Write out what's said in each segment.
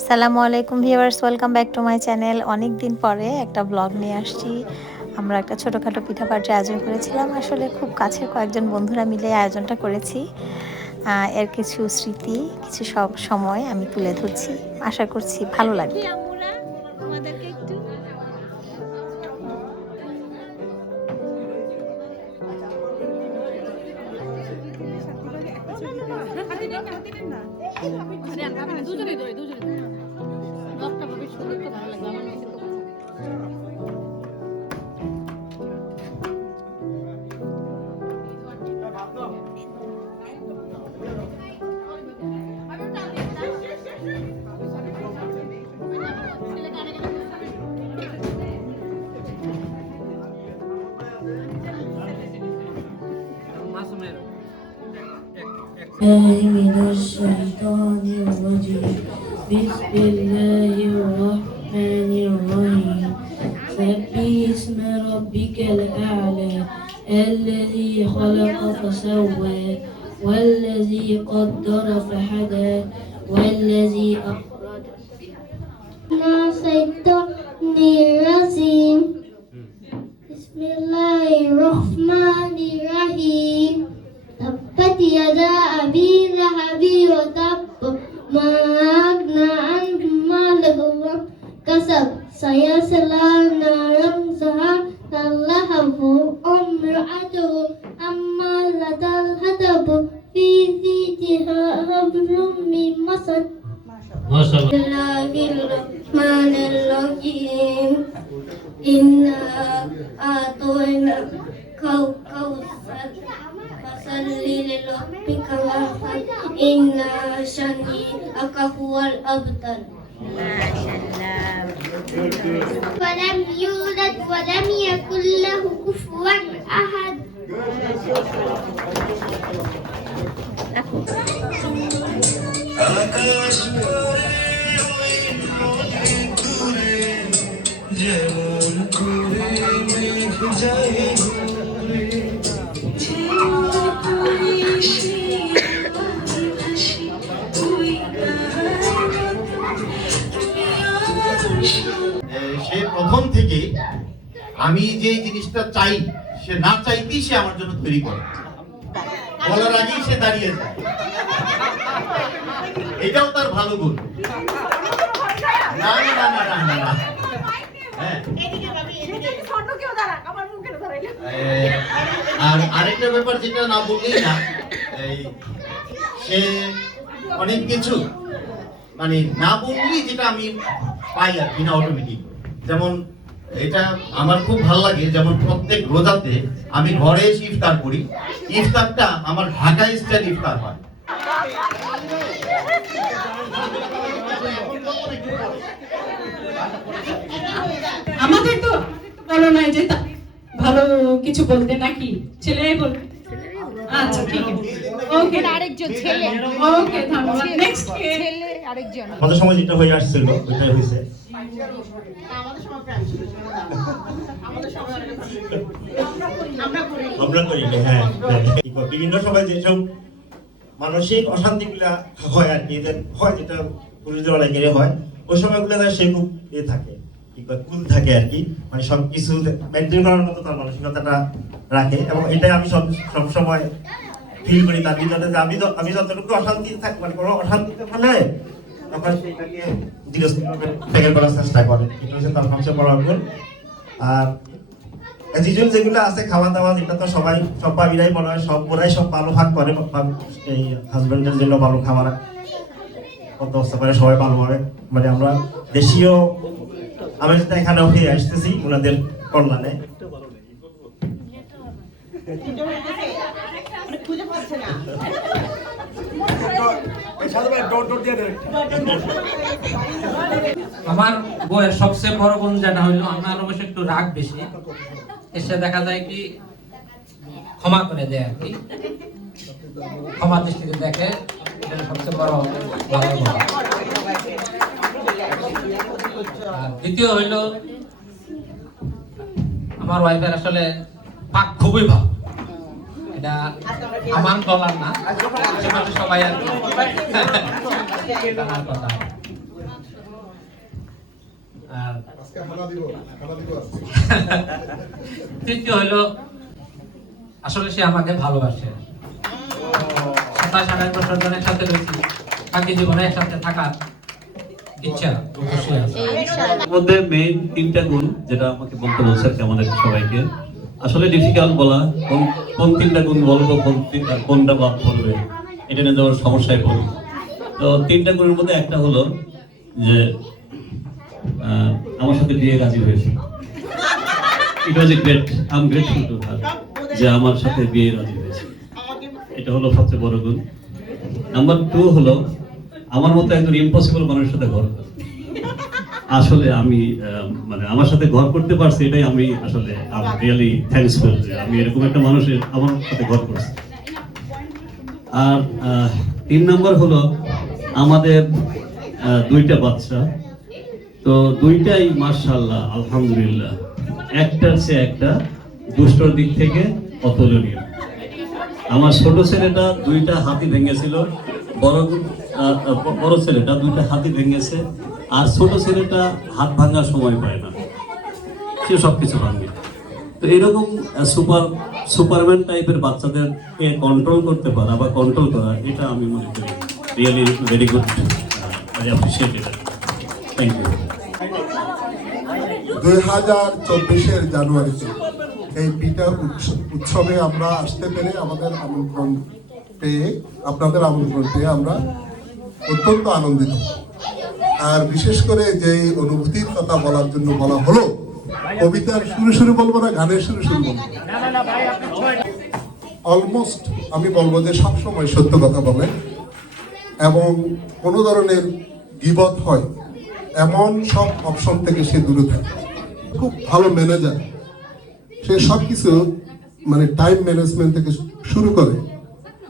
আসসালামু আলাইকুম viewers, welcome back to my channel. অনেক দিন পরে একটা ব্লগ নিয়ে আসছি। আমরা একটা ছোটোখাটো পিঠা পার্টির আয়োজন করেছিলাম। আসলে খুব কাছের কয়েকজন বন্ধুরা মিলে আয়োজনটা করেছি। এর কিছু স্মৃতি, কিছু সব সময় আমি তুলে ধরছি। আশা করছি ভালো লাগবে। من الشيطان الرجيم بسم الله الرحمن الرحيم سبح اسم ربك الأعلى الذي خلق فسوى والذي قدر فهدى والذي أخرج الشيطان الرجيم بسم الله الرحمن الرحيم تبت يدا أبي لهب وتب ما أغنى عنه ماله وكسب سيصلى نارا ذات لهب وامرأته حمالة الحطب في جيدها حبل من مسد بسم الله الرحمن الرحيم إنا أعطيناك الكوثر فصل لربك وانحر إن شانئك هو الأبتر. ولم يولد ولم يكن له كفوا أحد. যেমন করে মেঘ যায় ঘুরে সে প্রথম থেকে আমি যে জিনিসটা চাই সে না চাইতেই সে আমার জন্য তৈরি করে, বলার আগেই সে দাঁড়িয়ে যায়। এটাও তার ভালো গুণ। না না না না না না, আর আরেকটা ব্যাপার যেটা না বললেই না, সে অনেক কিছু মানে না বললেই যেটা আমি পাই আর কি না অটোমেটিক। যেমন এটা আমার খুব ভালো লাগে, যেমন প্রত্যেক রোজাতে আমি ঘরে এসে ইফতার করি, ইফতারটা আমার ঢাকা স্টাইল ইফতার হয়। আমাদের তো বলো নাই যে ভালো কিছু বলতে নাকি ছেলে বলবে? আচ্ছা ঠিক আছে, ওকে আরেকজন ছেলে, ওকে ধন্যবাদ। নেক্সট ছেলে আরেকজন। আমাদের সময় যেটা হয়ে আসছিল ওইটাই হয়েছে। আমরা করি না, হ্যাঁ বিভিন্ন সময় যেসব মানসিক অশান্তিগুলা হয় আর কি, হয় যেটা পুরুষদের অনেকেরই হয়, ওই সময়গুলো সে খুব থাকে কুল থাকে আর কি, মানে সবকিছু মেনটেন করার মতো তার মানসিকতাটা রাখে। এবং এটাই আমি সবসময় ফিল করি তার ভিতরে, যে আমি যতটুকু অশান্তি থাকি, মানে কোনো অশান্তিতে ফেলে তখন সেটাকে ধীরস্থিরভাবে ট্যাকেল করার চেষ্টা করে। এটা হচ্ছে তার সবচেয়ে বড় গুণ। আর অ্যাটিটিউড যেগুলো আছে, খাওয়া দাওয়া, এটা তো সব ভাবিরাই মনে হয় সব ওরাই সব ভালো ভাগ করে। এই হাজবেন্ডের জন্য ভালো খাবার কত অবস্থা করে সবাই ভালোভাবে, মানে আমরা দেশীয় আমি যেটা এখানে উঠে আসতেছি ওনাদের কল্যাণে। আমার বইয়ের সবচেয়ে বড় গুণ যেটা হইলো, আমার অবশ্য একটু রাগ বেশি, এসে দেখা যায় কি ক্ষমা করে দেয় আর কি, ক্ষমা দৃষ্টিতে দেখে, সবচেয়ে বড় ভালো গুণ। দ্বিতীয় হইলো আমার ওয়াইফের আসলে পাক খুবই ভালো, এটা আমার বলার না, সবাই আর কথা। আর তৃতীয় হলো আসলে সে আমাকে ভালোবাসে। 27-28 বছর ধরে একসাথে রয়েছি, বাকি জীবনে একসাথে থাকার ইচ্ছা অবশ্যই আছে। মধ্যে মেইন 3টা গুণ যেটা আমাকে বলতে বলছে আমাদের সবাইকে, আসলে ডিফিকাল্ট বলা কোন 3টা গুণ বলবো, কোনটা বাদ পড়বে এটা নিয়ে যাওয়ার সমস্যায় পড়ি। তো 3টা গুণের মধ্যে একটা হলো যে আমার সাথে বিয়ে রাজি হয়েছে। It was a great, I am grateful to her যে আমার সাথে বিয়ে রাজি হয়েছে। এটা হলো সবচেয়ে বড় গুণ। নাম্বার 2 হলো আমার মতো একজন ইম্পসিবল মানুষের সাথে ঘর করে। আসলে আমি মানে আমার সাথে ঘর করতে পারছি, এটাই আমি আসলে রিয়েলি থ্যাঙ্কসফুল যে আমি এরকম একটা মানুষের আমার সাথে ঘর করছি। আর 3 নম্বর হলো আমাদের 2টা বাচ্চা, তো 2টাই মাশাআল্লাহ আলহামদুলিল্লাহ, একটার চেয়ে একটা দুষ্টর দিক থেকে অতুলনীয়। আমার ছোট ছেলেটা 2টা হাতি ভেঙেছিল, বড় ছেলেটা 2টা হাতি ভেঙেছে, আর ছোট ছেলেটা হাত ভাঙার সময় পায় না, সে সবকিছু ভাঙে। তো এরকম সুপারম্যান টাইপের বাচ্চাদেরকে কন্ট্রোল করতে পারা বা কন্ট্রোল করা, এটা আমি মনে করি really very good, I appreciate it. Thank you. 2024-এর জানুয়ারিতে এই পিঠা উৎসবে আমরা আসতে পেরে, আমাদের আমন্ত্রণ পেয়ে, আপনাদের আমন্ত্রণ পেয়ে আমরা অত্যন্ত আনন্দিত। আর বিশেষ করে যে অনুভূতির কথা বলার জন্য বলা হলো, কবিতার শুরু বলবো না, গানের শুরু বলবো, অলমোস্ট আমি বলবো যে সবসময় সত্য কথা বলে এবং কোনো ধরনের গীবত হয় এমন সব অপশন থেকে সে দূরে থাকে। খুব ভালো ম্যানেজার, সে সব কিছু মানে টাইম ম্যানেজমেন্ট থেকে শুরু করে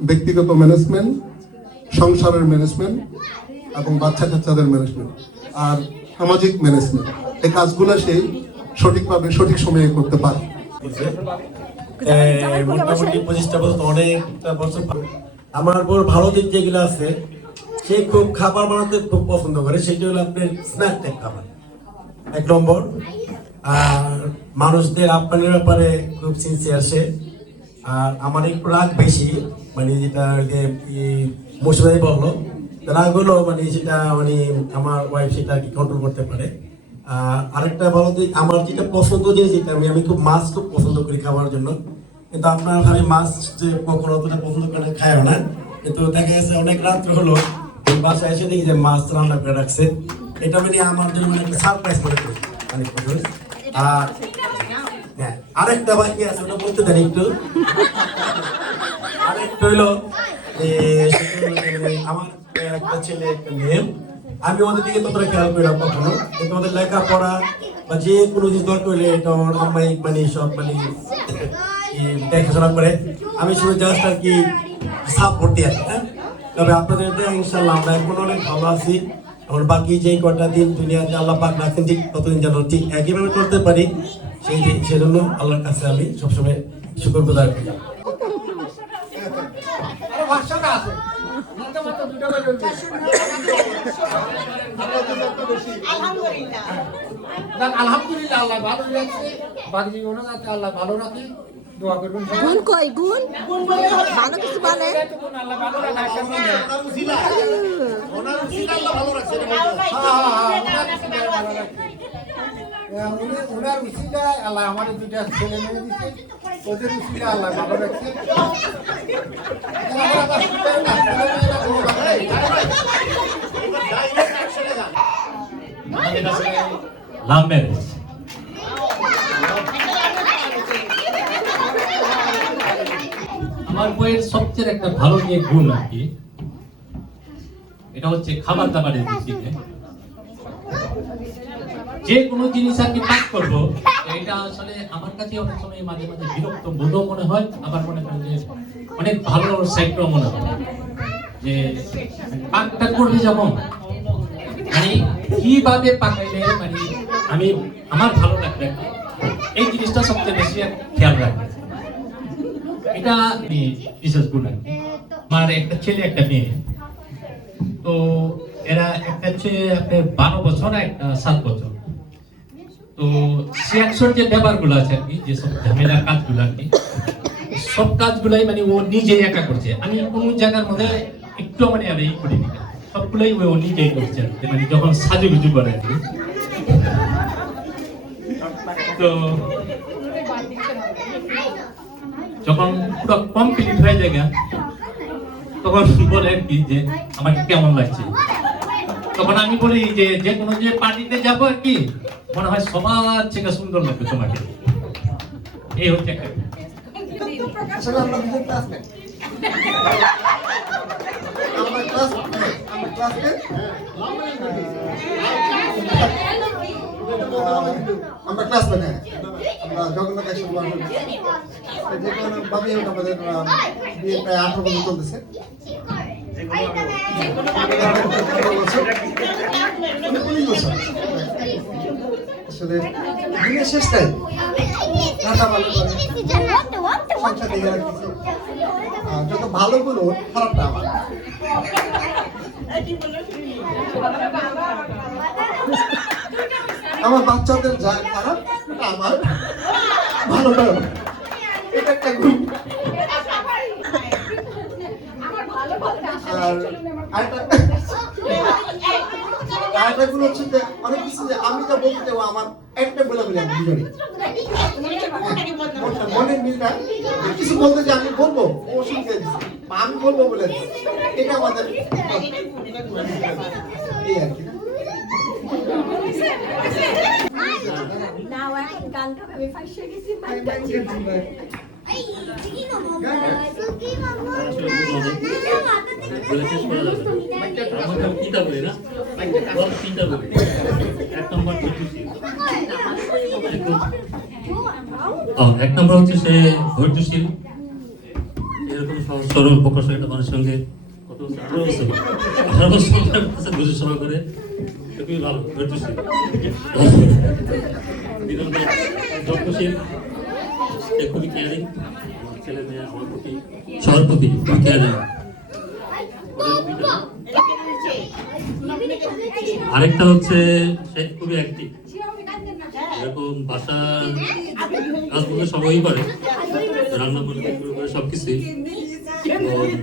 ব্যক্তিগত ম্যানেজমেন্ট, সংসারের ম্যানেজমেন্ট এবং বাচ্চা কাচ্চাদের ম্যানেজমেন্ট আর সামাজিক ম্যানেজমেন্ট, এই কাজগুলো সে সঠিকভাবে সঠিক সময়ে করতে পারে। মোটামুটি 25টা বছর, অনেকটা বছর। আমার বড় ভালো দিক যেগুলো আছে, সে খুব খাবার বানাতে খুব পছন্দ করে, সেটা হলো আপনার স্ন্যাক টাইপ খাবার 1 নম্বর। আর মানুষদের আপ্যায়নের ব্যাপারে খুব সিনসিয়ার সে। আর আমার একটু রাগ বেশি, মানে যেটা মুর্শিদাই বললো, রাগ হলো মানে সেটা মানে আমার ওয়াইফ সেটা কি কন্ট্রোল করতে পারে। আরেকটা ভালো দিক, আমার যেটা পছন্দ জিনিস, যেটা আমি খুব মাছ খুব পছন্দ করি খাওয়ার জন্য, কিন্তু আপনার ভাবে মাছ যে কখনো অতটা পছন্দ করে খায় না, কিন্তু দেখা গেছে অনেক রাত্রে হলো বাসায় এসে দেখি যে মাছ রান্না করে রাখছে, এটা মানে আমার জন্য মানে একটা সারপ্রাইজ করে মানে। আর হ্যাঁ, আরেকটা বাকি আছে, ওটা বলতে দেন একটু। আরেকটা হলো আমার একটা ছেলে একটা মেয়ে, আমি ওদের দিকে ততটা খেয়াল করি না কখনো, কিন্তু ওদের লেখাপড়া বা যে কোনো জিনিস দরকার হলে এটা আমার আম্মাই মানে সব মানে দেখাশোনা করে, আমি শুধু জাস্ট আর কি সাপোর্ট দিয়ে আছি। হ্যাঁ, তবে আপনাদের ইনশাল্লাহ আমরা এখন অনেক ভালো আছি। এখন বাকি যেই কটা দিন দুনিয়াতে আল্লাহ পাক রাখেন, ঠিক ততদিন যেন ঠিক একইভাবে চলতে পারি, সেজন্য আল্লাহর কাছে আমি সবসময় শুকরগুজার করি। আলহামদুলিল্লাহ, আল্লাহ ভালো রাখছে, বাকি জীবনে যাতে আল্লাহ ভালো রাখে, দোয়া করবেন। গুণ কই গুণ ভালো কিছু বলে, আল্লাহ ভালো রাখছে, ওনার উচিলায় আল্লাহ আমাদের 2টা ছেলে মেয়ে দিচ্ছে, ওদের উচিলায় আল্লাহ ভালো রাখছে। Love marriage. আমার বইয়ের সবচেয়ে একটা ভালো যে গুণ আর কি, এটা হচ্ছে খাবার দাবারের দিকে। যে কোনো জিনিস আর কি পাক করবো, এটা আসলে আমার কাছে অনেক সময় মাঝে মাঝে বিরক্ত বোধও মনে হয়, আবার মনে হয় যে অনেক ভালো সাইডও মনে হয় যে পাকটা করবে যেমন মানে কিভাবে পাকাইলে মানে আমি আমার ভালো লাগবে, এই জিনিসটা সবচেয়ে বেশি খেয়াল রাখবে। এটা বিশেষ গুণ আর কি। আমার একটা ছেলে একটা মেয়ে, তো এরা একটা হচ্ছে 12 বছর, একটা 7 বছর। তো সিয়াকশোর যে ব্যাপারগুলো আছে আর কি, যেসব ঝামেলার কাজগুলো আর কি, সব কাজগুলাই মানে ও নিজে একা করছে। আমি কোনো জায়গার মধ্যে একটু মানে আর এই করিনি, সবগুলোই ও নিজেই করছে আর কি, মানে যখন সাজুগুজু করে আর কি। তো যখন পুরো কমপ্লিট হয়ে যায় তখন বলে আর কি যে আমাকে কেমন লাগছে। তখন আমি বলি যে যে কোনো যে পার্টিতে যাবো আর কি, মনে হয় সবার থেকে সুন্দর লাগবে তোমাকে। এই হচ্ছে একটা আসলে আমরা দুজন ক্লাসমেট। আমরা ক্লাসমেট, হ্যাঁ। আমরা জগন্নাথ একসাথে পড়াশোনা করছি। যে কোনো ভাবে আমাদের বিয়ে প্রায় 18 বছর চলতেছে। আসলে দিনের শেষটাই রান্না ভালো করে সংসার দেখে রাখতেছি। যত ভালো গুলো খারাপটা আমার। আমার বাচ্চাদের যা খারাপ আমার ভালোটা, এটা একটা গুণ। আর আরেকটা গুণ হচ্ছে যে অনেক কিছু যে আমি যা বলতে চাবো আমার একটা বলে বলি আমি দুজনে মনের মিলটা কিছু বলতে যে আমি বলবো ও শুনতে দিচ্ছে, আমি বলবো বলে এটা আমাদের এই আর কি। এক নম্বর হচ্ছে সে ধৈর্যশীল, এরকম সহজ সরল প্রকাশের একটা মানুষের সঙ্গে কত বছর 18 বছর বুঝে সভা করে, খুবই ভালো ধৈর্যশীল। যত্নশীল, সে খুবই কেয়ারিং, ছেলে মেয়ে আমার প্রতি সবার প্রতি খুবই কেয়ারিং। আরেকটা হচ্ছে সে খুবই অ্যাক্টিভ, এরকম বাসার কাজগুলো সবাই করে, রান্না করে শুরু করে সবকিছুই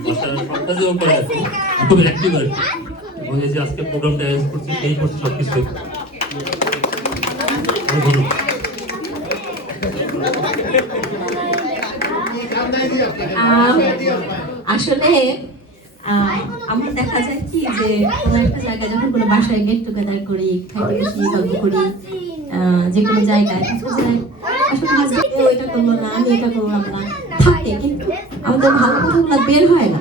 বাসার সব কাজেও করে আর কি, খুবই অ্যাক্টিভ আর কি। এবং এই যে আজকে প্রোগ্রামটা অ্যারেঞ্জ করছি সেই করছে সবকিছু। আসলে আমরা দেখা যায় কি যে কোনো একটা জায়গায় যখন কোনো বাসায় গেট টুগেদার করি, খাইতে বসি, গল্প করি, যে কোনো জায়গায় আসলে হাজবেন্ড ও এটা করলো না, আমি এটা করলাম না থাকে, কিন্তু আমাদের ভালো কথাগুলো বের হয় না।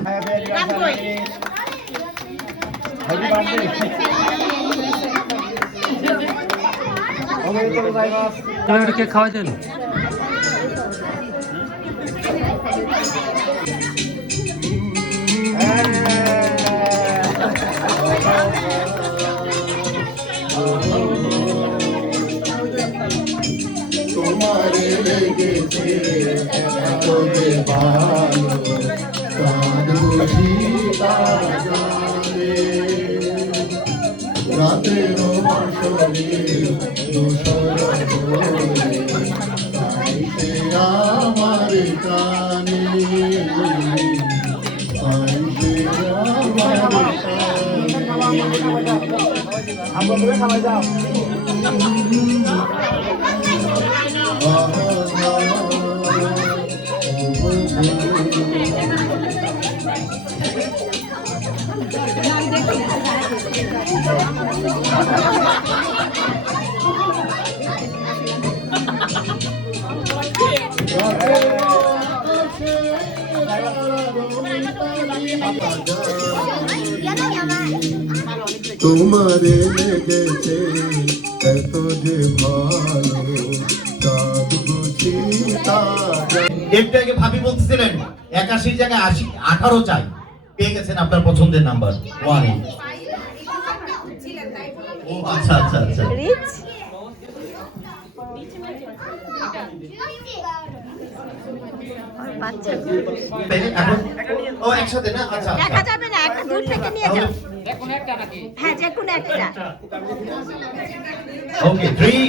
খাওয়া যায় না। তোমারে লেগেছে এত যে ভালো, কাঁদ বুঝি তা জানে। রাতের শরীর দূষণ করে আইসে আমার কানে, আইসে আমার তোমারে লেগেছে এত যে ভালো, কাঁদ বুঝি তা জানে। একটু আগে ভাবি বলতেছিলেন 81 জায়গায় 18 চাই, পেয়ে গেছেন আপনার পছন্দের নাম্বার 1। ও আচ্ছা আচ্ছা আচ্ছা, রিচ এখন ও একসাথে না, আচ্ছা দেখা যাবে না, একটা দূর থেকে নিয়ে যাও। হ্যাঁ, যে কোনো একটা। ওকে 3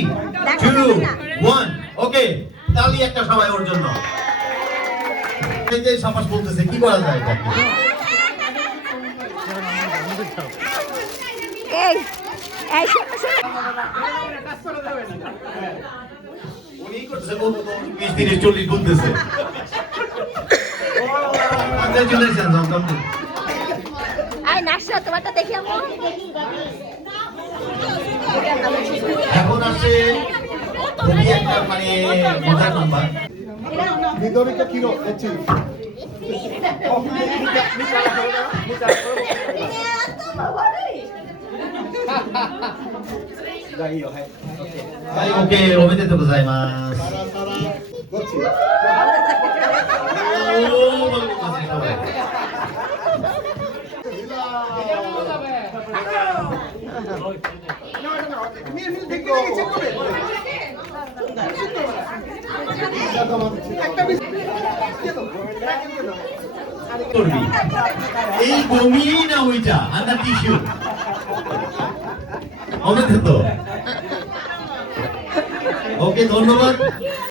2 1 ওকে, তালি একটা সবাই ওর জন্য। এই যে সমাজ বলতেছে কি করা যায় এটা কি? এই এই শোনো, শোনো। উনি করতেছে 20 30 40 বলতেছে। Congratulation welcome. আই নাশরা, তোমারটা দেখি আমো। এখন আসছে খুবই একটা মানে মজার নাম্বার। ভিতরে কি রো দেখছি ওকে ওমেদেতো গোজাইমাস। করছি এই বমি না ওইটা আন্ডার টিস্যু ওমেদেতো। ওকে ধন্যবাদ।